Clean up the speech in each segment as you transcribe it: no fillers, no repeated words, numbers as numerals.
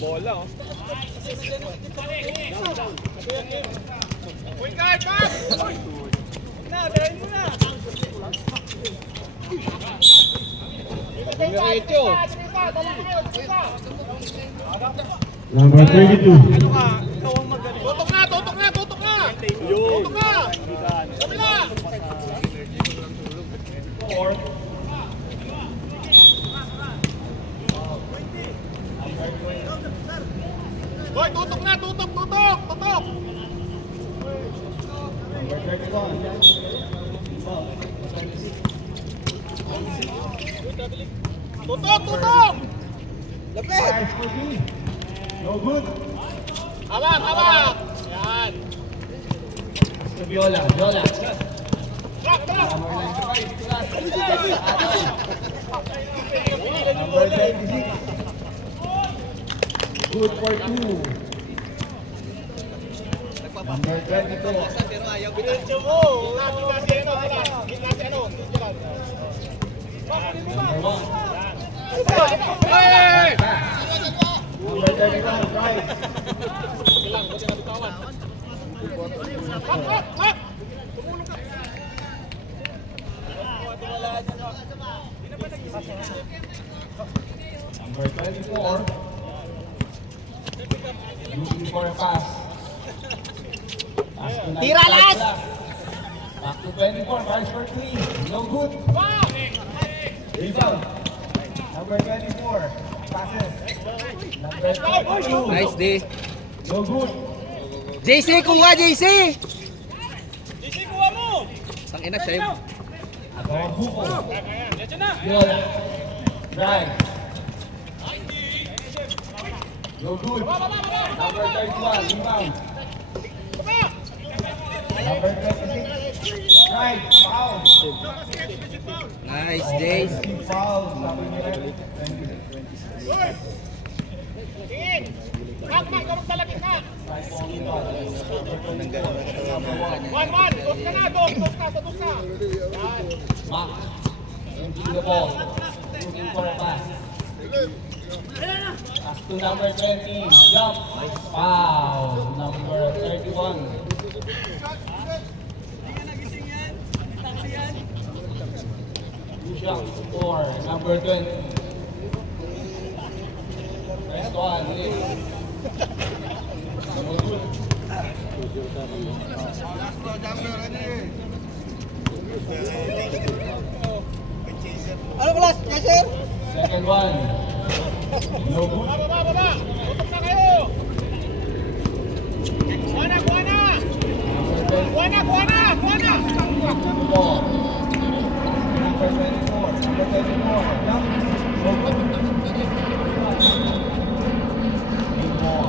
Bola, oh. Point guard, pass! Na, dahil mo na! Diretso. Number 32. Ano ka? Ikaw ang magaling. Tutok na, tutok na, tutok na! Yun. Tutok na! Kabila! Boy, tutok na, tutok, tutok, tutok! Number 31. Tutok, tutok! Fires for me. No good. Hawak, hawak! Yan! Viola. Drop, drop! Number 26. Good for 2. Number 22. Diretso mo! Gitna si ano, gitna si ano, Gerald. Number 1. Hey! Number 31. Right. Bilang, buti na bitawan. Hak, hak, hak! Tumulong ka! Number 24. Looking for a pass. Tira last! Back to 24. Fires for 3. No good. Wow! Rebound. Number 24. Passes. Number 22. Nice day. No good. JC, kuha JC! JC, kuha mo! Tangina siya yung... Agawa buko. Diretso na! Viola. Drive. No good. Number 31. Rebound. Number 26. Drive. Foul. Nice day. Foul. Sabi niya. Tingin! Hak, hak! Garong sa labit na! 1-1! Dos ka na! Dos ka! Sa dos na! Yan! Max. Empty the ball. Looking for a pass. Pass to number 20. Jump. Foul. Number 31. Two shots for number 20. Next one. No good. Ano class, Jason? Second one. No good. Baba! Baba! Tutok na kayo! Kuha na! Kuha na! Kuha na! Kuha na! Kuha na! The ball. Number 24. Number 24. Jump. No good. Eight ball.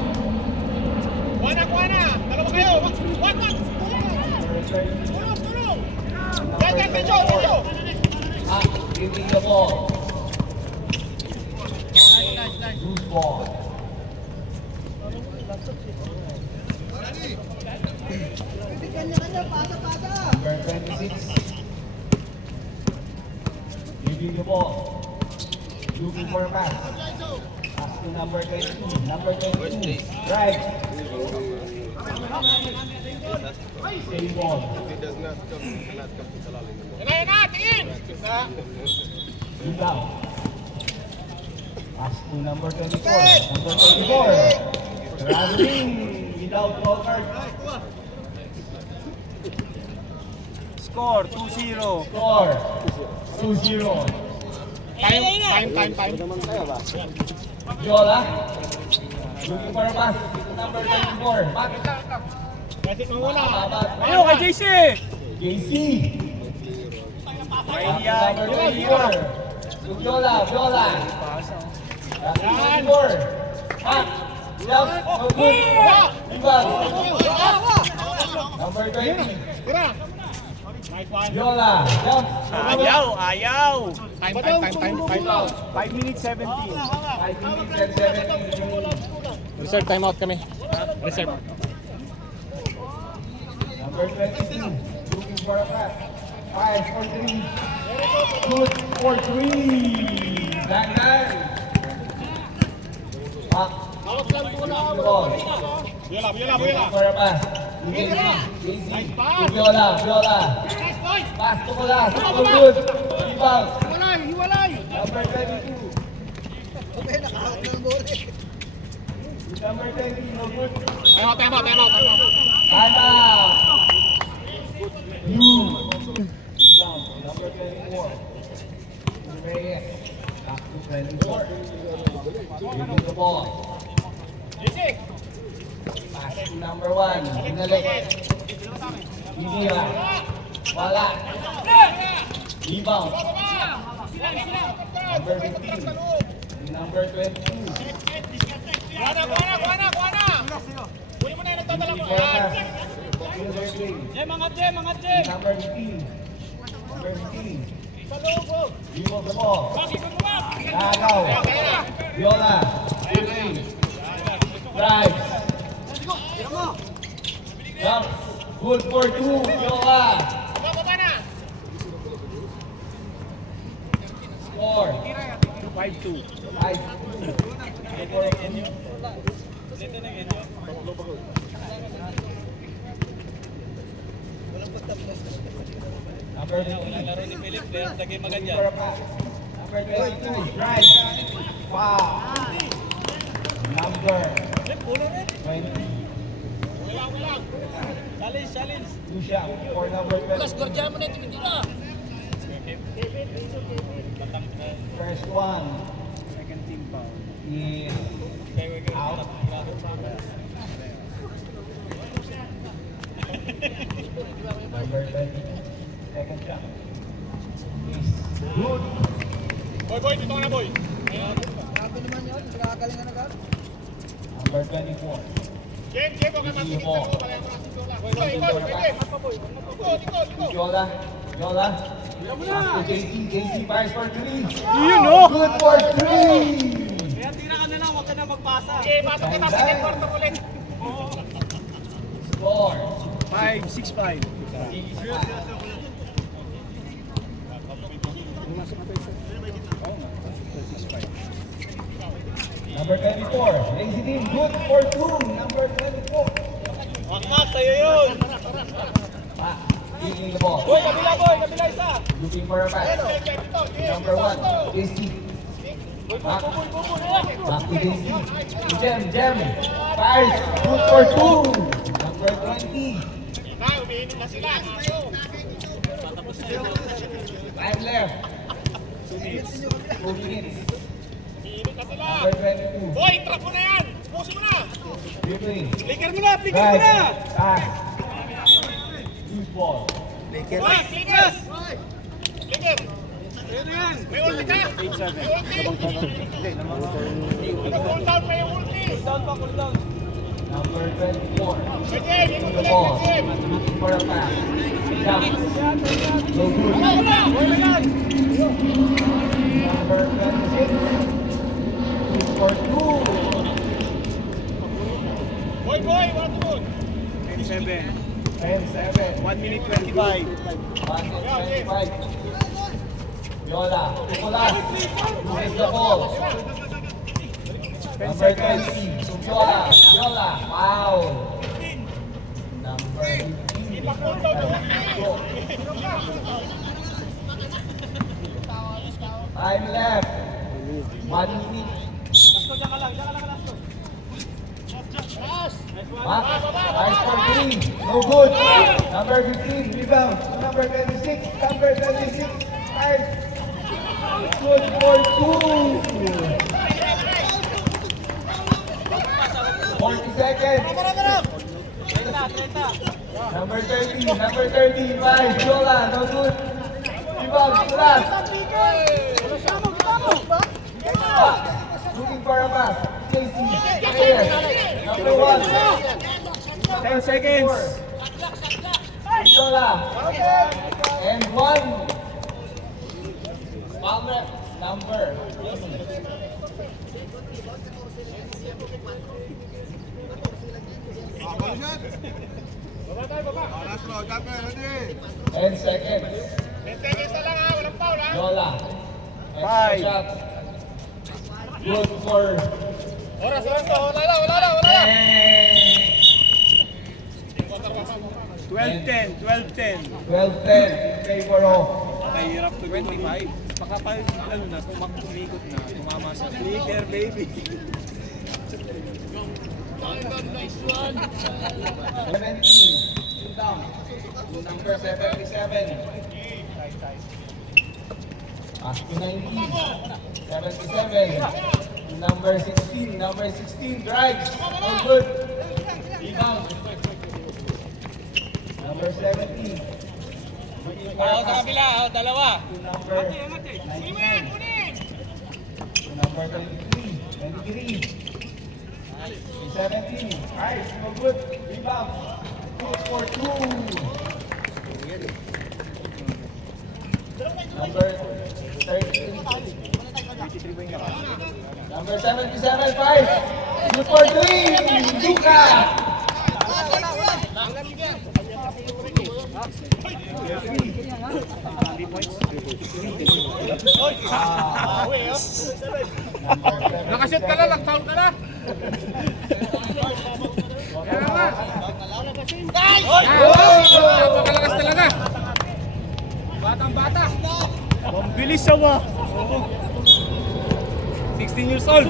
Kuha na! Kuha na! Dalawa kayo! One! Number 30. Tulong! Tulong! Yan! Yan! Tenso! Tenso! Ah, giving the ball. Loose ball. Number 26. Giving the ball. Looking for a pass. Pass to number 22. Number 22. Right. Same ball. Yan na! Yan na! Tingin! Rebound. Pass to number 24. Number 24. Traveling without ball card. Score, 2-0. Score. 2-0. Time. Viola. Looking for a pass. Number 24. Max. Message mo muna! Ayun, kay JC! JC. Kaya Number 24. To Viola. That's 24. Max. Jump. No good. Rebound. Number 20. Tira! Nice one! Viola. Jump. Ayaw! Time. 5 minutes 17. 5 minutes and 17. Reserve timeout kami. Reserve. Number 22, looking for a pass. 5 for 3. Good for 3. Back nine. Back. Hawak lang po na. Ball. Viola. Looking for a pass. JC. To Viola. Pass to Colas. No good. Rebound. Hiwalay. Number 22. Okay, nakahawak ng bola eh. Number 20. No good. Time out. Ana. You. Down. Number 24. Reyes. Back to 24. Giving the ball. Pass to number 1. Binalik. Inila. Wala. Rebound. Number 15. Number 22. Kuha na. Kunin mo na yung nagdadala mo. Jem, angat Jem. Number 15. Number 15. Sa loob. Dribble the ball. Bakit mo ba? Nagaw. Viola. Shooting. Drives. Jump. Good for 2. Viola. Baba na. Score. 5-2. 5-2. Number 15. For a pass. Number 22. Drive. Wow. Number 20. Challenge. Lucia for number 20. Guardian mo na ito, hindi na. First one Second team foul. is out. Number 20. Second shot. Is good. Boy, dito ka na, boy. Grabe naman yun. Nagkakalingan agad. Number 24. Jem, huwag ka matigil sa loob. Kaya mo na si Viola. Ikaw. Viola. Pass to JC fires for 3. Yun, no? Good for 3. Kaya tira ka na lang, huwag ka na magpasa. Okay, pasok kita sa network ulit. Score. 5-6-5. Number 24. Lazy team. Good for 2. Number 24. Max, sa'yo yun. Taking the ball. Boy, kabila isa. Looking for a pass. Number 1. JC. Back to JC. Jem. Fires. Good for 2. Number 20. Umiinom na sila. Time left. 2 minutes. Umiinom na sila. Number 22. Boy, trap mo na yan. Puso mo na. Dribbling. Flicker mo na. Drive. Pass. Loose ball. Boy, flicker. Flicker. May ulti ka. May ulti. Cool down pa yung ulti. Cool down. Number 24. Jem, To ikot the ulit. ball. Jem. Looking for a pass. Jump. No good. Number 26. Look for 2. Boy, what to do? 10-7. 10-7. 1 minute 25. 1:25. Viola. Nicolas. Loses the ball. Number 20. Viola. Foul. Number 15. Cool down yung ulti. Time left. 1 minute. Diyan ka lang last. Back. Nice for 3. No good. Number 15. Rebound. Number 26. Number 26. Time. Good for 2. 40 seconds. Number 30. Number 35. Viola. No good. Rebound. Last. Back. Looking for a pass. JC. Reyes. Number 1. 10 seconds. Viola. And 1. Palmer. Number. Baba. 10 seconds. 10 seconds na lang ha. Walang foul ha. Viola. Extra 5. shot. Good for Oras, wala na. Eh, 12-10, 12-10. 12-10 in favor of Mahirap to 25. Baka pa, ano na, kumikot na, tumama sa trigger, baby. 17. Down. Number 77. Pass to 19. 77. Number 16. Number 16 drives. No good. Rebound. Number 17. Sa kabila, dalawa. To number 99. To number 23. 23. 17. Nice. No good. Rebound. 2 for 2. Number 33. Number 77, 5. 2 for 3. Luka. Nakashoot ka na, nag-foul ka na. Kaya nga. Napakalakas talaga. Batang-bata. Ang bilis siya 16 years old.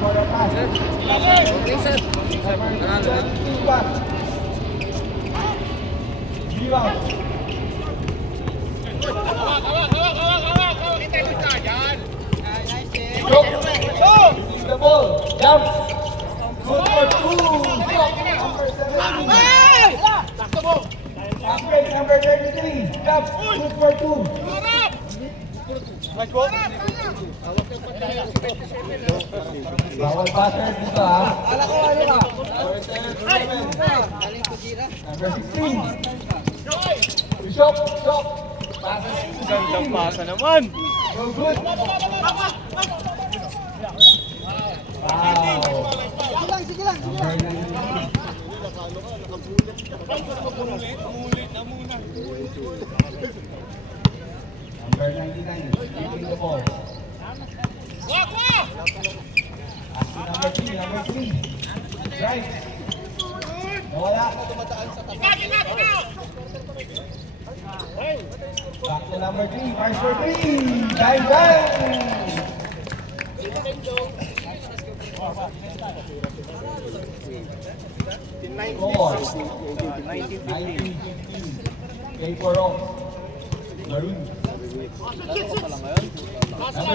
For the pass. Number 22 pass. Rebound. Choke. Release the ball. Jump. Good for 2. Number 17. Upgrade number 33. Jump. Good for 2. Bawal passer dito ha. Kala ko ano ka? Number 77. Galing ko Gira. Number 16. Bishop. Stop. Passes to Gandang 16. pasa naman. So good. Wow. Sige lang. Number 19. Number 99. Keeping the ball. Pass to number 3. Right. Nawala. Back to number 3. March for 3. Time bang. Score. 19-15. Paper off. Maroon. Number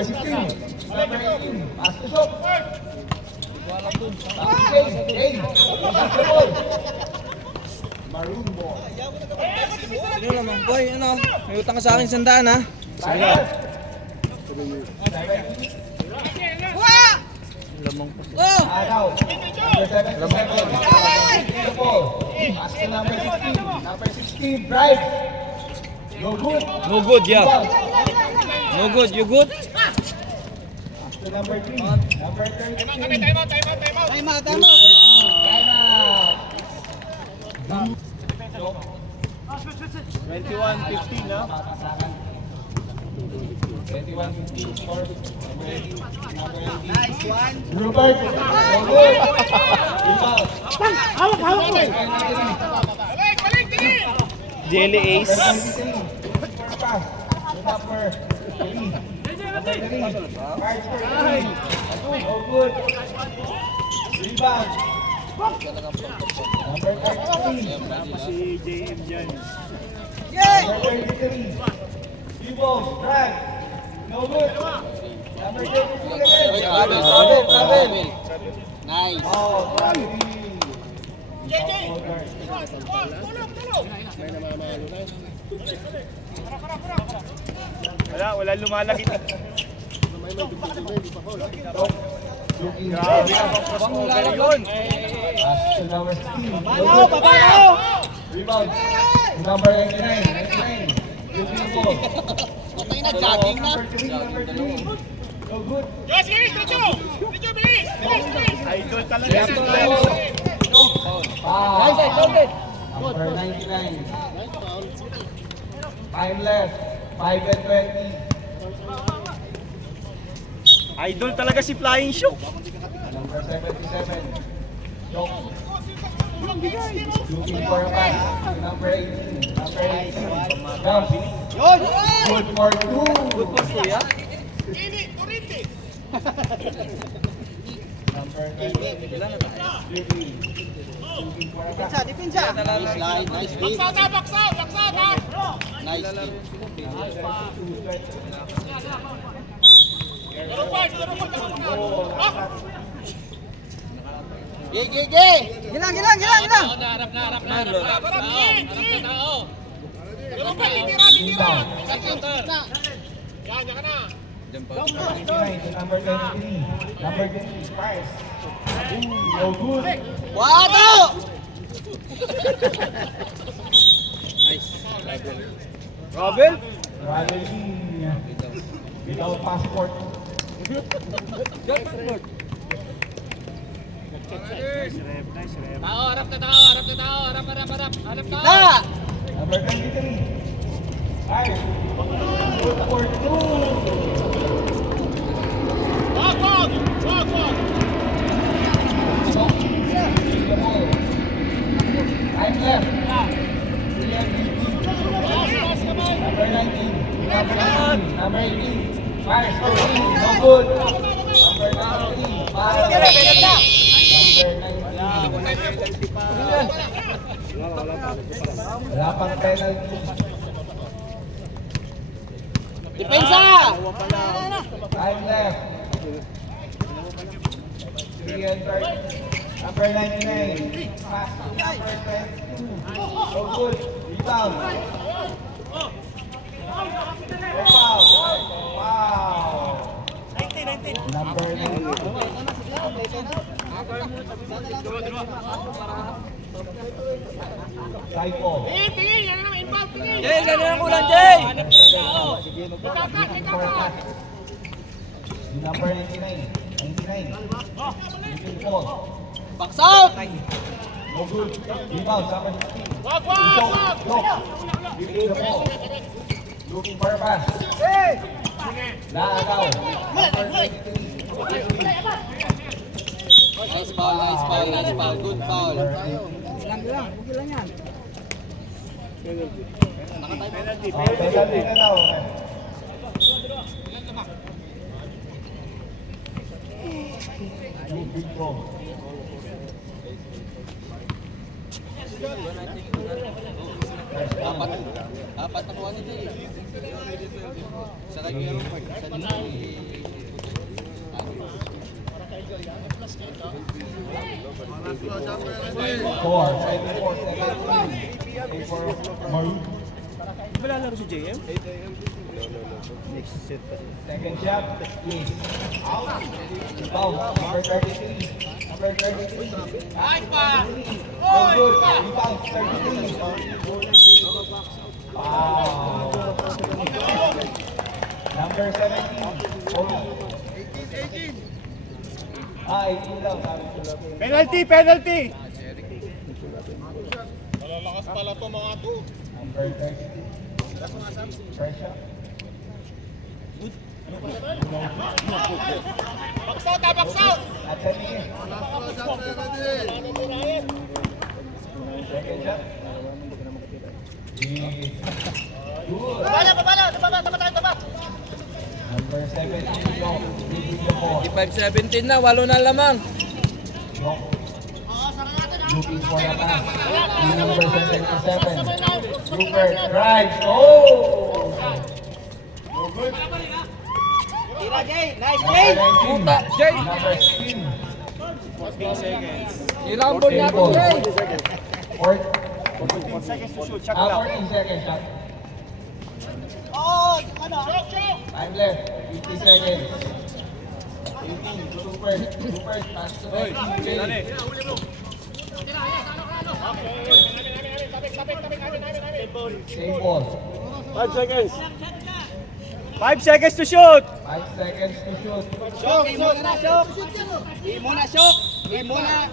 16. Number 18. Pass to shot. Back to Jane. Jane. Pass the ball. Maroon ball. Ano naman boy, ano? May utang ka sa akin 100 ha? Time left. 17. Oh! Agaw. Number 77. The ball. Pass to number 16. Number 16. Drive. No good. No good, yeah. Rebound. No good, you good? Pass to number 3. Number 13. Time out! Time out. 21-15 na. Papasakan. 21-15 score. Number 18. Number 18. Nice one! Robert. No good. Rebound. Hawak. Jelly Ace. Number 23. Pass. To number 3. Number 3. March for 3. No good. Rebound. Number 33. Si JM dyan. Yay! Number 33. Rebound. Drag. No good. Number 33 again. Travel! Nice! Oh, gravity. Wala lumalagit. Looking Grabe good. ang crossover yun. Pass to number 16. Babaw! Babaw! Rebound. Number 99. Looking good. Patay na, jogging na! Number 3. Number 3. No good. Idol talaga si Nice, number 99. Time left. 5 and 20. Idol talaga si Flying Shook. Number 77. Chok. Looking for a pass. Number 18. Number 18. Jump. Good for 2. Good for kuya. Number 20. Ilan na tayo? Looking for a pass. Depensa. Nice beat. Nice beat. Ge. Gilang. Harap na. Rebound. Yan ka na. 29 to number 23. Number 23. Pass. No good. Wato! Robel? Traveling without passport. Tao, harap na tao. Harap tao. Na! Number 23. Pass. Good for 2. Wag. Time left. Number 19. Number 18. Fire. No good. Number 93. Fire. Number 19. Wala pang penalty. Depensa! Time left. 3:30. Number 99. Pass to number 22. No good. Rebound. Foul. Number 19. Typo. Tingin. Yan na inbound. Tingin. Jay, ganyan ang kulang, Jay! Number 99. 99. Looking for. Box out! No good. Rebound. Number 16. Wag. Look. Review the ball. Looking for a pass. Naagaw. Number 23. Nice foul. Good foul. Penalty na daw. Big throw. Apat na kuha nito eh. Sa kanya yung sa nito Four. 24 seconds. For Maroon. Wala laro si JM? Second shot. Please. Out. Rebound. Number 33. Number 33. Nice pass. No good. Rebound. 33. Wow. Number 17. Kobe. 18 daw. Penalty! Malalakas pala to mga to. Number 32. Fresh shot. Box out. At 10 again. Second shot. Good. Number 17, Long. Leading the ball. 55-17 na, 8 na lamang. Long. Looking for a pass. Number 77. Super drive. Oh! No good. Tira, Jay. Nice Number 19. Puta, Jay. Number 16. 14 seconds. Ilang ball niya ito, Jay. 14 seconds to shoot. Shot clock. 14 seconds shot. Time left. 50 seconds. 18. Super. Pass to the Dali. Same ball. 5 seconds. 5 seconds to shoot. 5 seconds to shoot. Game muna.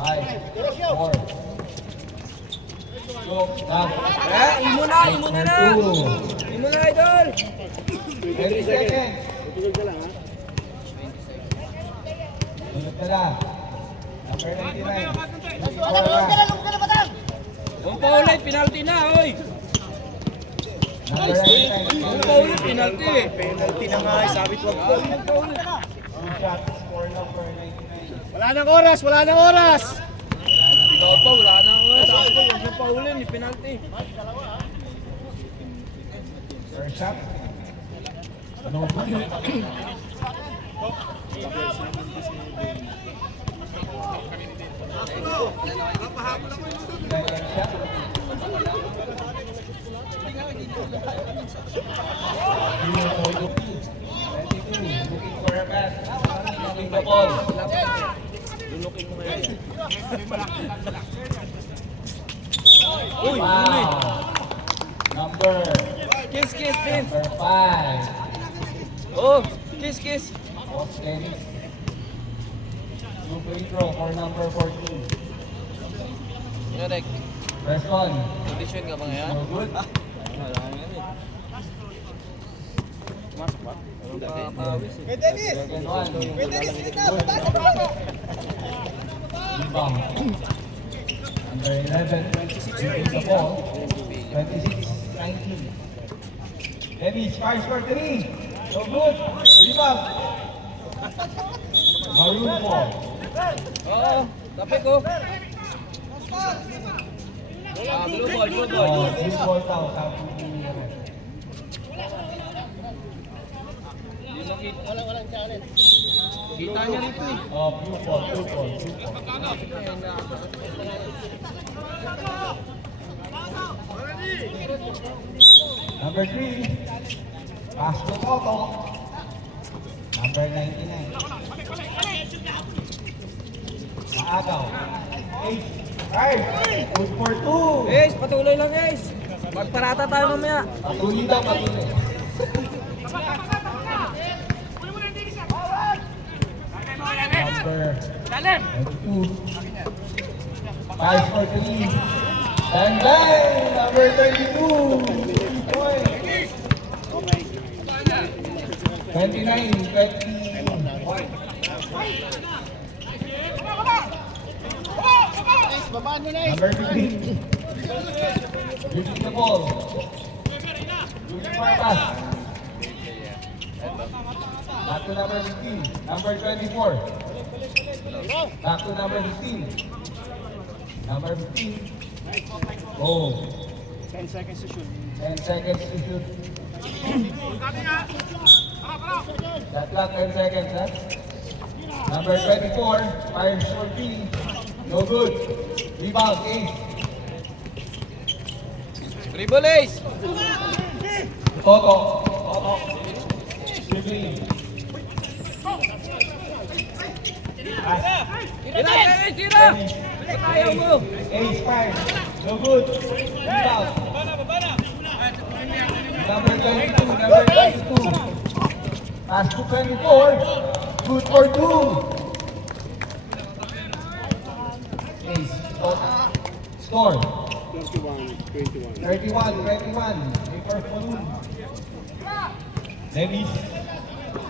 5, 4. Look, stop. Imo na. 2. Imo na, idol. 20 seconds. Dala. Number 99. Kung pa ulit, penalty na, oy! Number 99. Kung pa ulit, penalty eh. Penalty na nga, sabit wag po. Two shots for number 99. Wala nang oras, wala nang oras. Ikaw pa, wala na ako. Sabi ko, huwag mo pa ulit, may penalty. First shot. No good. Second shot. Looking for a pass. Looking the ball. Lulukin mo ngayon. Uy, wow. Number Kiss, kiss, Vince. number 5. Oh, kiss, kiss. Of tennis. Two free throw for number 14. Yorek, First one. condition ka ba ngayon? No good. Second one. Rebound. Number 11. Shooting the ball. 26-19. Dennis fires for 3. No good. Rebound. Maroon ball. Oo, tapik ko. Blue ball, blue ball. Blue ball daw. Sabi ni Kita niya rito eh. blue ball, blue ball, blue ball. Number 3, pass to Toto. Number 99. Maagaw. 8, 5, good for 2. Guys, patuloy lang guys. Magparata tayo mamaya. Patuloy daw, patuloy. Number 22. 5 for 3. And then, number 32. 3 points. 29, 20. Number 15. Using the ball. Looking for a pass. Back to number 15. Number 24. Back to number 15. Number 15. Oh. 10 seconds to shoot. 10 seconds to shoot. That clock 10 seconds, huh? Number 24. Fires for 3. No good. Rebound, ace. Dribble ace. Toto. Toto. Dribbling. Pass. Tira, guys, tira. Ba't ayaw mo? Ace fire. No good. Rebound. Number 22. Number 22. Pass to 24. Good for 2. Ace. Score. 31. Paper balloon. Dennis.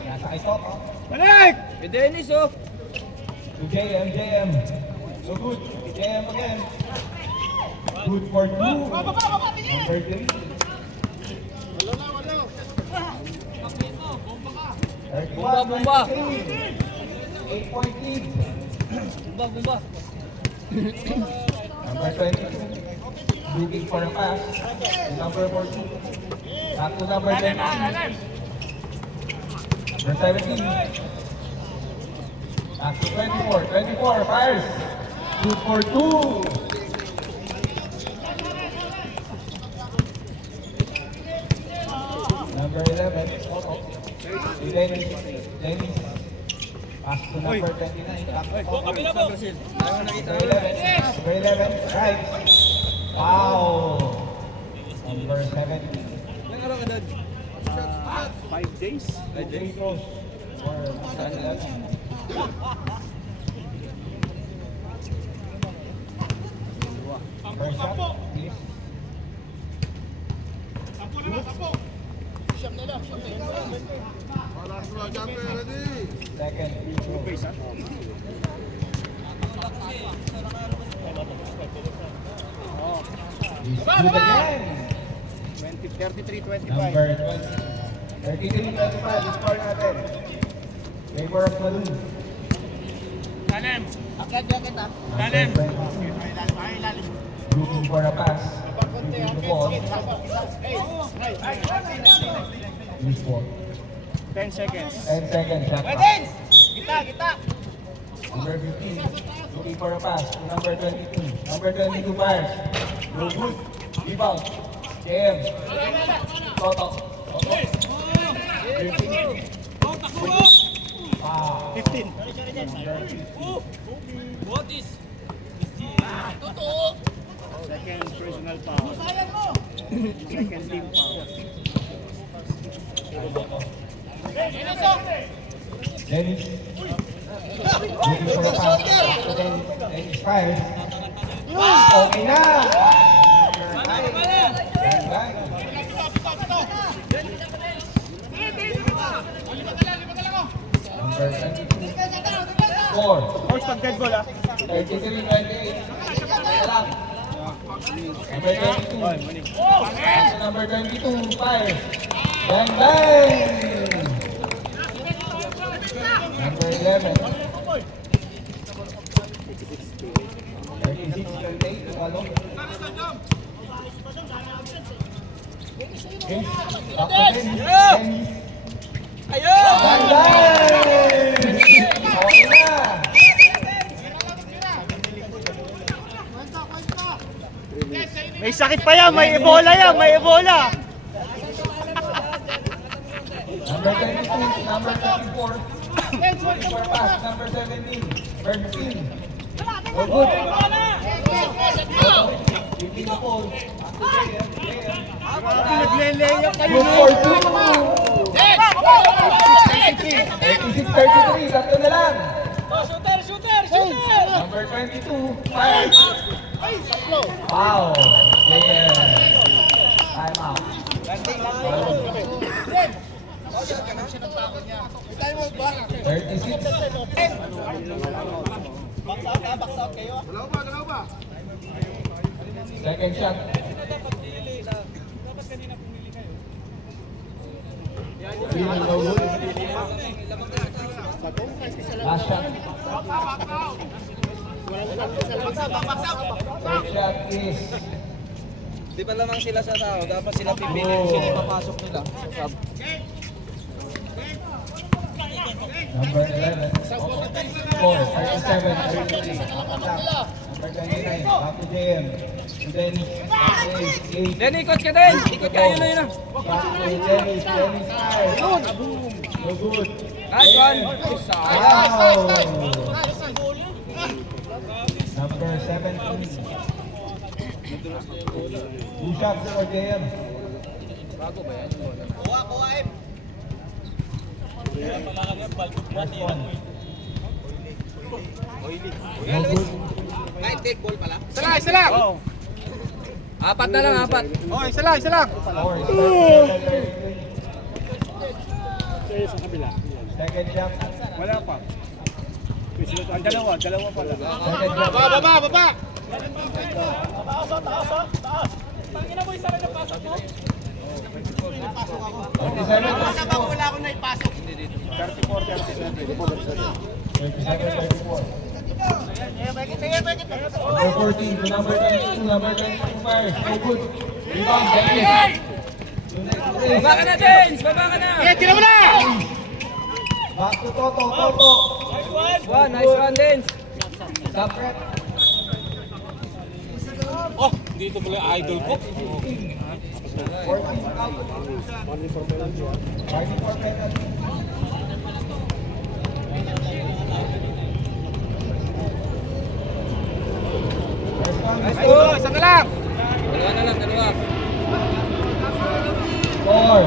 Nasa kay Toto. Balik! Eh, Dennis oh. To JM. So good. JM again. Good for 2. Number 3. 31, Bumba. 8-point lead. Bumba, bumba. Number 22. Looking for a pass. Number 14. Back to number 22. Number 17. Back to 24. 24. Fires. Good for 2. Number 11. Dennis. Pass to number 29. Back to Kapila mo. Ayaw nakita number 11. Number 11. Right. Wow. Number 17. Ilang araw ka doon? 5 days. Free throws for First shot, please. Siyam na lang. Second free throw. Base, ha? He's good again. 33-25. Number 20. 33-25, yung score natin. Favor of Malun. Dalim. Looking for a pass. Looking to ball. Use ball. 10 seconds. 10 seconds. Shot clock. Number 15. Looking for a pass to number 22. Number 22 fires. No good. Rebound. JM. Toto. Wow. 15. Second personal foul. Second team foul. Dennis. Looking for a pass. Dennis fires. Okay na. Bang, bang. Number 22. Score. Coach, pag dead ball, ha? 33-28. Lang. Number 22. Oy, mali. Number 22. Fires. Bang, bang. Number 11. 36-28. Follow. Dennis. Back to Dennis. Dennis. Bang, bang. Okay na. May sakit pa yan, may Ebola yan, may Ebola. Number 22, number 24. For pass, number 17. Bernstein. Oh, good. Keeping the ball. Naglele-layup kayo. Good for two. 36-33, tatlo na lang. Number 22, fire. Wow. Yeah. Time out. 36. Second shot. Feeling no good. Last shot. Third shot is Di ba lamang sila sa tao? Dapat sila pipili kung sino yung papasok nila. So, number 11. Score 37-33. Number 29. Back to JM. And then 8. Denny, ikot ka din! Ikot ka, yun na yun na. Back to Dennis. Dennis fire. No good. Nice one! Sayang! Wow. Number 17. Two shots for JM. Bago ba yan? Last one. No good. Kahit take ball pala. Isa lang! Oh, Apat na lang, apat. isa lang! Score is 37-33. Sa kabila. Second shot. Wala pa. Ang dalawa pala. Second shot. Baba! Wala akong naipasok. 34. Number 14 to number 22. Number 22 fires. No good. Rebound. Dennis. Baba ka na, Dens! Baba ka na! Tira mo na! Back to Toto. Toto. Nice one, Dens! Stop red. Oh, dito pala yung idol ko. 14 out. Fighting for penalty. First one. Nice one! Isa ka lang! Dalawa na lang, dalawa. Four.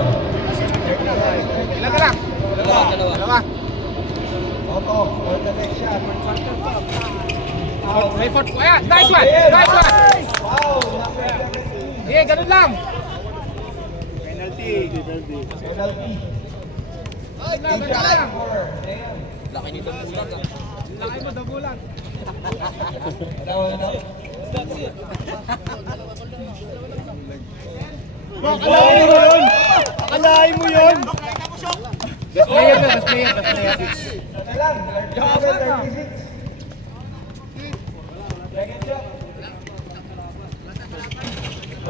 Ilan ka lang? Dalawa. Toto. For the next shot. Out. May 4. Ayan, nice one! Nice one! Wow. Sige, ganun lang! Penalty. Ganun lang! Four. Damn. Laki nito bulan ah. Akalain mo yun! Akalain mo yun! Sana lang. 36. Second shot.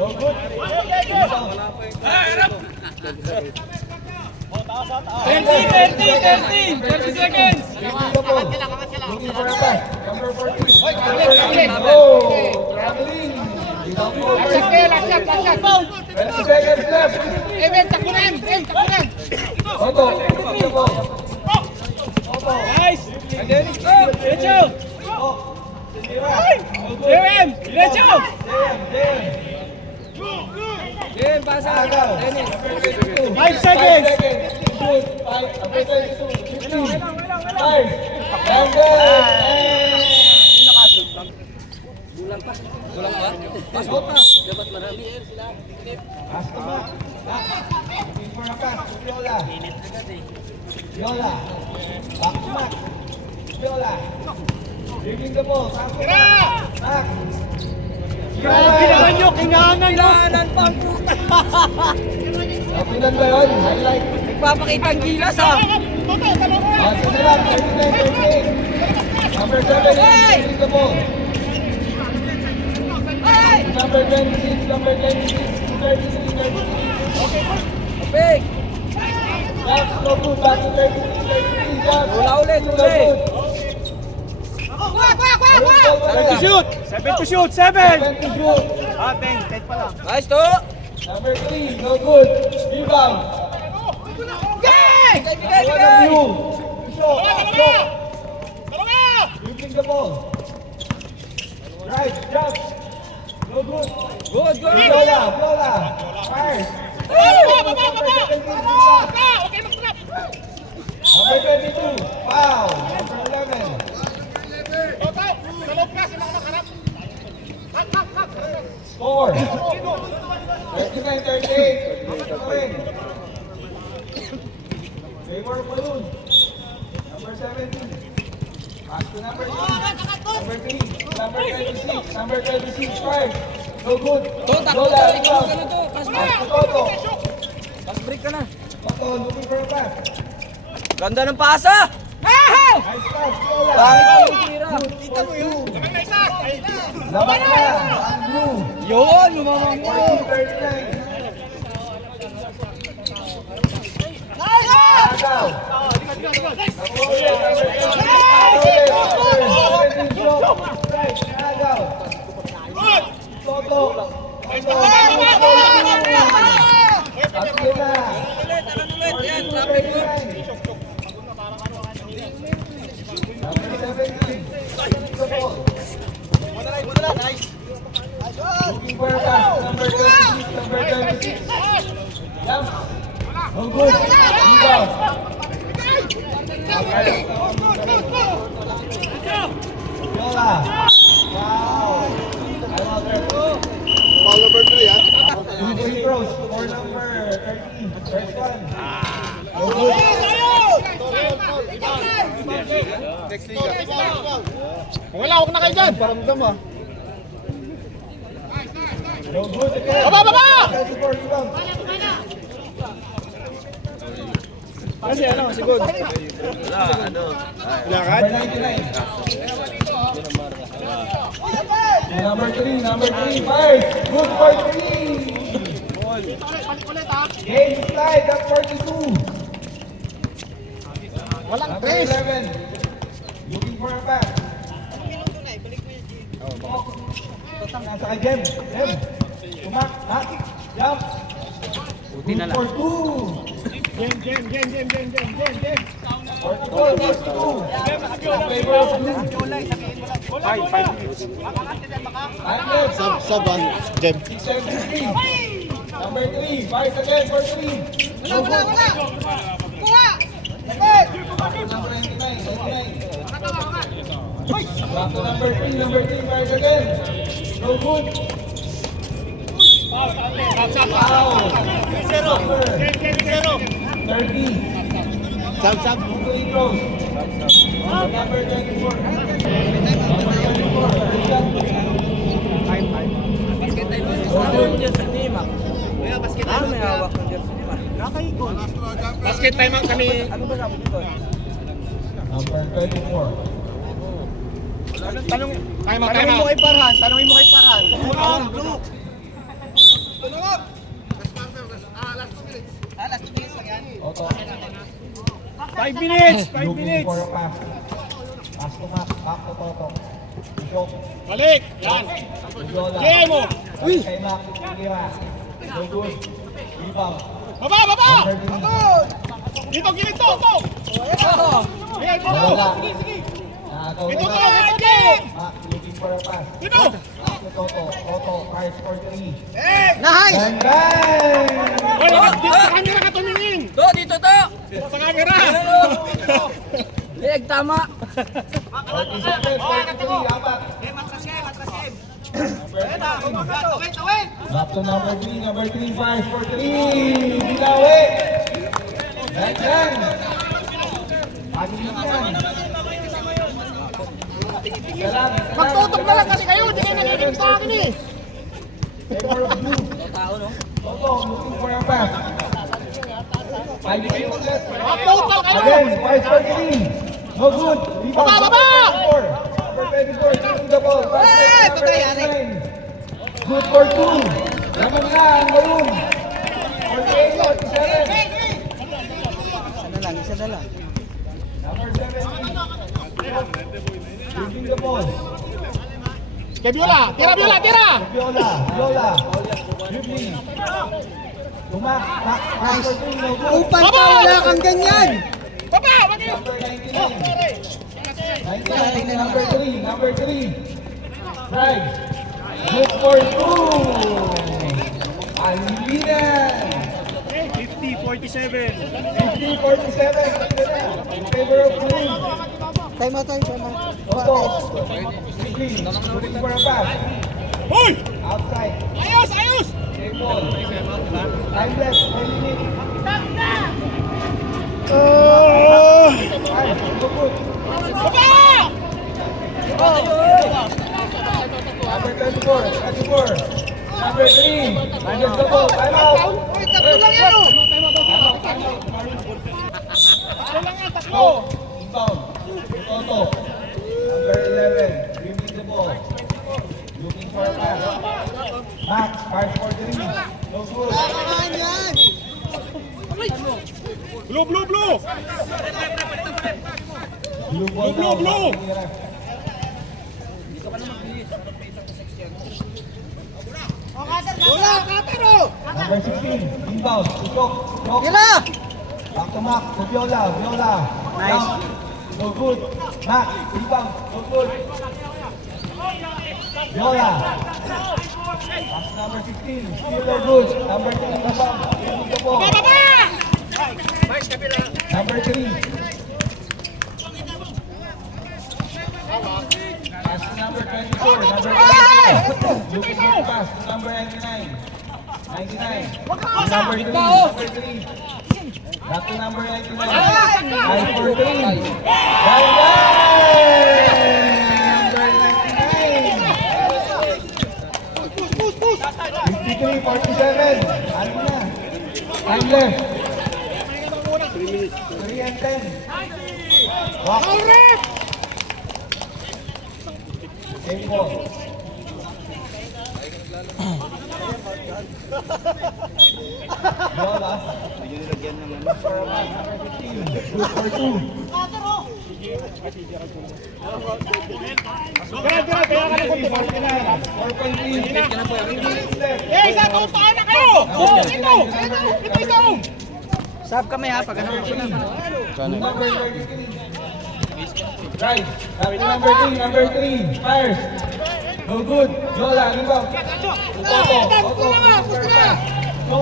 Oh, good. Rebound. 30 seconds! Looking for a pass. Number 14. Oh, traveling. Without goal. 20 seconds left. Otto, take the ball. Otto. Nice! Diretso! Oh, Sinira. JM! Diretso! Jim, pasa. Dennis. 5 seconds! Shoot. 5. Number 22. 15. 5. And then. Bulan pa. Bulan pa. Pasok pa. Dapat marami eh sila. Customer. Looking for a pass. Viola. Viola. Back to Max. Viola. Bringing the ball. Max. Grabe naman yung kinangan mo! pang puta. Kapinan ba yun? Highlight. Nagpapakita ang gilas ha. Sige lang. 39, 38. Number 7 is bringing the ball. Number 26, number 26, 33, 33. Big. Jumps, no good. Back to 33, 33. Jumps. Ula ulit, No uli. good. Seven to shoot! 7 to shoot! 7! 7 to shoot. Ah, 10 pa lang. Nice to. Number 3, no good. Rebound. Bigay, One bigay. of you. Shot. Looking the ball. Right, jump. No good. Good, good. Viola, Viola. Fire. Number 22, foul. Number 11. Score. 39, 38. Favor Balloon. Number 17. Pass to number 3. Number 3. Number 26. Number 26. Fire. No good. Takbo Viola, to. Ikaw rebound. ka na to. Pass Pass break. to Toto. Pass break ka na. Toto, looking for a pass. Ganda ng pasa. Nice pass, Viola. Bakit yung tira? Kita mo yun. Laban na. Blue. Yun, lumamang mo. 39. Agaw. Toto. Tatlo na. Ulit. Yan, traffic mo. Number 17. The ball. Looking for a pass. Number 26. Number 26. Jump. No good. Rebound. Viola. Wow. Another. Foul number 3 ha. Two free throws for number 13. First one. No good. Wala, huwag na kayo dyan! Paramdam ah. No good again. Baba! 34 rebound. Kasi ano, sigod. Lakad? Number 99. Number 3, number 3, fires. Good for 3. Game slide at 42. Walang Number 11. Looking for a pass. Nasa kay Jem. Jem. Tumak. Hak. Jump. Good for 2. Jem. 44, 42. In favor of blue. 5 minutes. Time left. Sab ah. Jem. 6:73. Number 3, fires again for 3. No good. Back to number 99. Back to number 3, fires again. No good. Foul. Number 30. Sab. Free throws. Number 24. Number 24. Basket time out kami. Number 24. Time out, time Tanungin mo out. kay Parhan. Tanungin mo kay Parhan. Toto. 5 minutes. 5 Looking minutes. for a pass. Pass to Mac. Back to Toto. Ishok. Balik. Yan. Yola. Kaya mo. Kay Mac. Kira. No good. Rebound. Baba, baba. Number 3. Dito, gilid to. To. Ayan, dito. Yola. Dito, to. Dito. Mac looking for a pass. Dito. Back to Toto. Toto. Fires for 3. Nice. And bang! Hoy, dito sa camera ka tumingin. Dito to! Sa camera. Leg, tama! 47, 43, apat. Back to number 3, number 3, fires for 3. Binawi. Ganyan. Pagilitan. Magtutok na lang kasi kayo. Hindi kayo naninig sa akin eh. Favor of blue. Toto, looking for a pass. 5 minutes left. Magtutok kayo. Again, fires for 3. No good. Rebound. Baba, baba! Number 24, taking the ball. Number 89. Good for 2. Naman na ang balloon. 48, 47. Isa na lang. Number 17. Taking the ball. Kay Viola. Tira, Viola, tira. Viola. Dribbling. Tumak. Pass for 3. No good. Upan ka, wala kang ganyan. Baba, wag kayo. Number 99. 99, number 3. Number 3. Right. Good for 2. Alinan. 50-47. 50-47. In favor of blue. Time out tayo. Time out. Toto. Green. Looking for a pass. Hoy! Outside. Ayos, ayos. Same ball. Time left. 1 minute. Five. No good. Baba! Number 24. 24. Number 3. Minus the ball. Time out. Tatlo lang yan oh. Go. Inbound. Toto. Number 11. Dribbling the ball. Looking for a pass. Max. 5 for 3. No good. Blue, blue, blue. Blue ball Blue, now. blue. Wala ka pero. Number 16. Inbound. Ishok. Ishok. Gila. Back to Mac. To Viola. Viola. Nice. Down. No good. Mac. Rebound. No good. Viola. Pass number 16. Still no good. Number 3. Rebound. Taking the ball. Baba! Number 3. Pass to number 24. Number 24. Looking for the pass to number 99. 99. Number 3. Number 3. Back to number 99. 5 for 3. Number 99. 53-47. Ano na? Time left. 3 and 10. Walk. Game ball. Viola. For a pass, number 15. Good for 2. Tira, tira, tira ka na konti. 4.3. 3 minutes left. Eh, isa tutaan na kayo. Ito, ito, ito. Sab kami ha. Pag ano sila. Number 33. Right. Number 3. Number 3. Fires. No good. Viola. Rebound. Toto. Toto. No.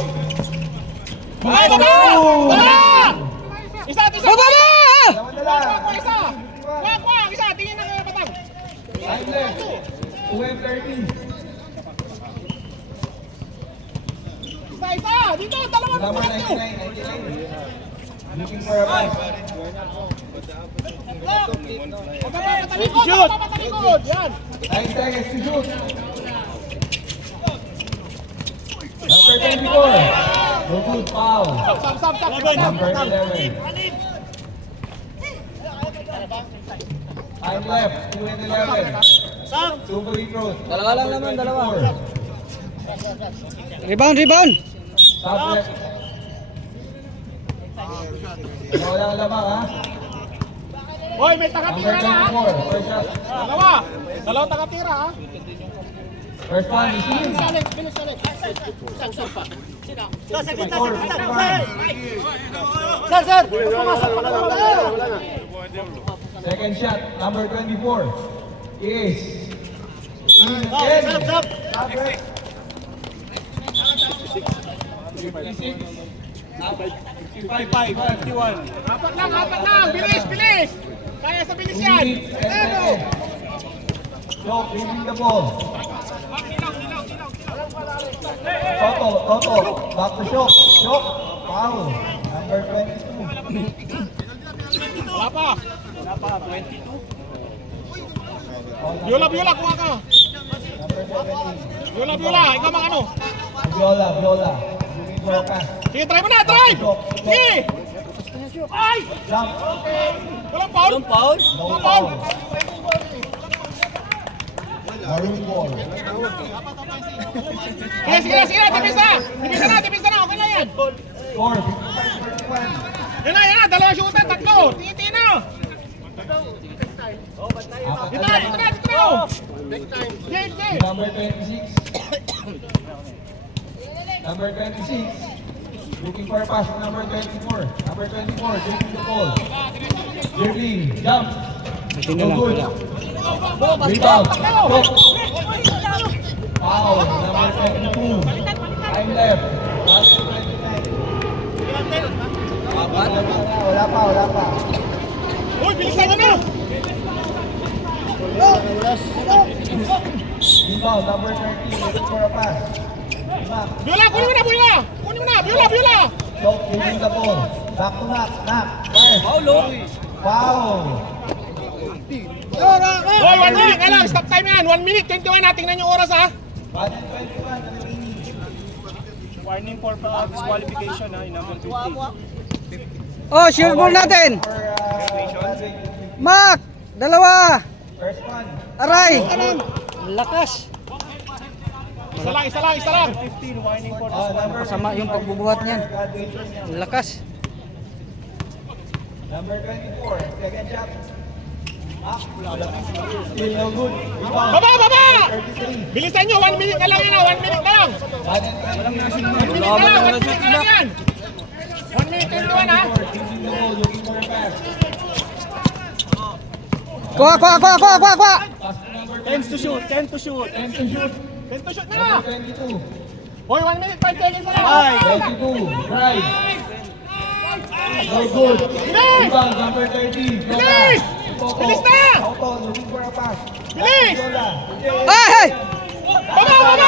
Ay, baba! Baba! Isa, isa. Baba! Lawan na lang. Kuha, isa. Kuha, isa. Tingin na kayo patang. Time left. 2 and 30. Isa, isa. Dito, dalawa na Number patang nyo. 99. 99. Looking for a pass. Huwag ka papatalikod! Huwag ka papatalikod! Yan! 9 seconds to shoot. Number 24. No good, foul. Stop! Number 11. Time left, 2 and 11. Two free throws. Dalawa lang naman, dalawa. 4. Rebound! Stop left. Wala ang lamang, ha? Hoy, may Number takatira na ha! 24. First shot. Dalawang takatira ha! First one is in. Bilis Alex! Second shot, number 24 is in. Stop left. 56. 55, 51. Apat lang! Bilis! Kaya sa bilis 2 yan! minutes and seconds. Shok, leading the ball. Toto, back to Shok. Shok, foul. Number 22. Wala pa! 22. Biola, kuha ka! Number 17. Biola, ikaw mang ano? Viola. Looking for a pass. Sige, try mo na! Sige! Ay! Jump. Walang foul? No foul. Maroon ball. Sige, tipis na! Okay na yan! Score, 55-41. Yan na! Dalawa shooter, tatlo! Tingin na! Apat Dito na na! lang. Sige! Number 26. Number 26. Looking for a pass from number 24. Number 24, taking the ball. Dribbling, jump. No good. Rebound. Stop. Foul, number 22. Time left. 1:29. Wala pa. Uy, bilisan nyo na! Rebound, number 13, looking for a pass. Knock. Biola, kunin mo na! Biola! Stop taking the ball. Back to knock. Fire. Foul. Hoy, 1 minute na lang! Stop time yan! 1 minute, 21 na! Tingnan yung oras ha! 1:21. Warning for disqualification ha, in number 15. Oh, sure ball natin. Mac, dalawa. First one. Aray. Lakas. Isa lang! 15, warning for Number Masama yung pagbubuhat niyan. Lakas. Number 24. Second shot. Still no good. Rebound. Baba! 33. Bilisan nyo! 1 minute na lang yan! 1 minute na lang! 1 minute na lang yan! 1 minute 21 ha! Taking the ball, looking for a pass. Kuha. Pass to number 10 to shoot. 10 to shoot. Bento shot na! Number 22. Hoy, 1 minute 5 seconds na lang! 22. Drive. No good. Rebound, number 13. Bilis! Bilis na! Auto, looking for a pass. Bilis! Hey! Baba!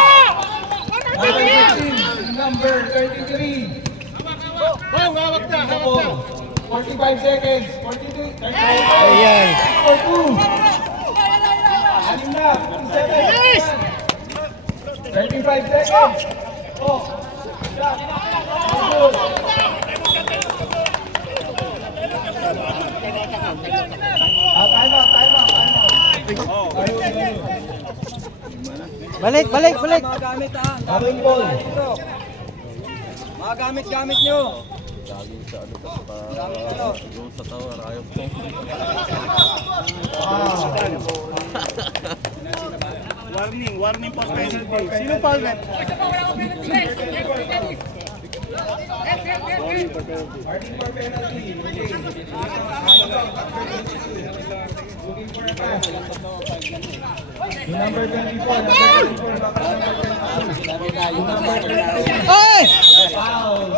Number 18. Number 33. Hoy, hawak na! 45 seconds. 43. 35. Ayan. For 2. Anim na. 57. Bilis! 35 seconds. Oh. Shot. Good. Time out. Balik. Mga gamit ha. Maroon ball. Mga gamit nyo. Warning for penalty. Sino foul net? Warning for penalty. Looking for a pass. Number 24. Number 22. Hey! Foul.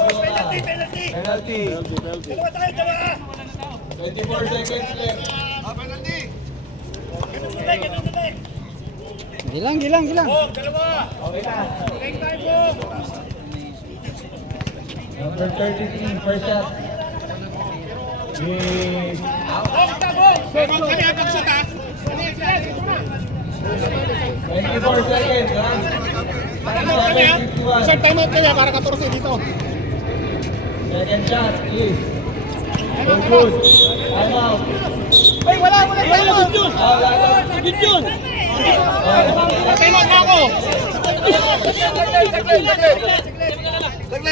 Penalty. 24 seconds left. Gilang. Okay na. Number 33, first shot. Is out. 24 seconds. Isang timeout kaya para 14 dito. Second shot, please. Good. Time out. Ay, wala timeout. Wala lang. Timeout na ako.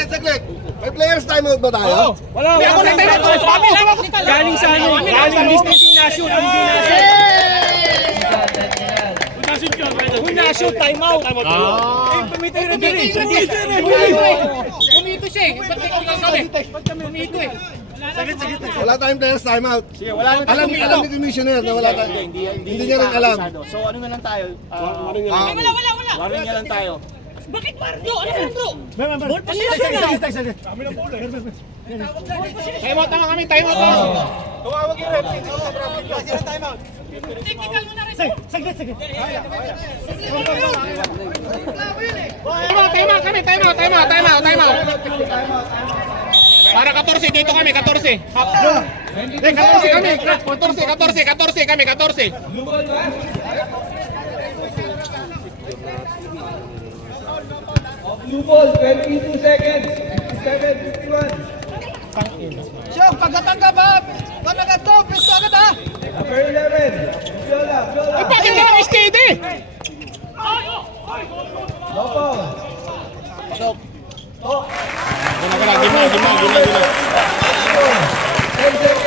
Saglit. May players timeout ba tayo? Wala, Hindi ako na timeout. Galing sa ano? Galing list hindi na-shoot. Hindi na-shoot. Kung na-shoot, time out. Pumitay rin din eh. Pumito siya eh. Ba't ikaw sabi? Pumito eh. Wala tayong players timeout. Sige, wala na Alam ni Commissioner na wala tayo. Hindi niya rin alam. So ano na lang tayo? Waring na lang tayo. Bakit Mardo? Ano yan bro? Timeout naman kami, timeout na. Tumawag yung ref. Time out. Technical mo na rin. Saglit. Timeout kami, timeout. Para 14 dito kami, 14. 14 kami, 14 kami, 14. Blue ball, 22 seconds. 57, 51. Siyang, pagkatanggap ha! Pagkatanggap to, pisto agad ha! Number 11. Viola. Ay, bakit na lang steady? Lopo. Gina. 10 seconds.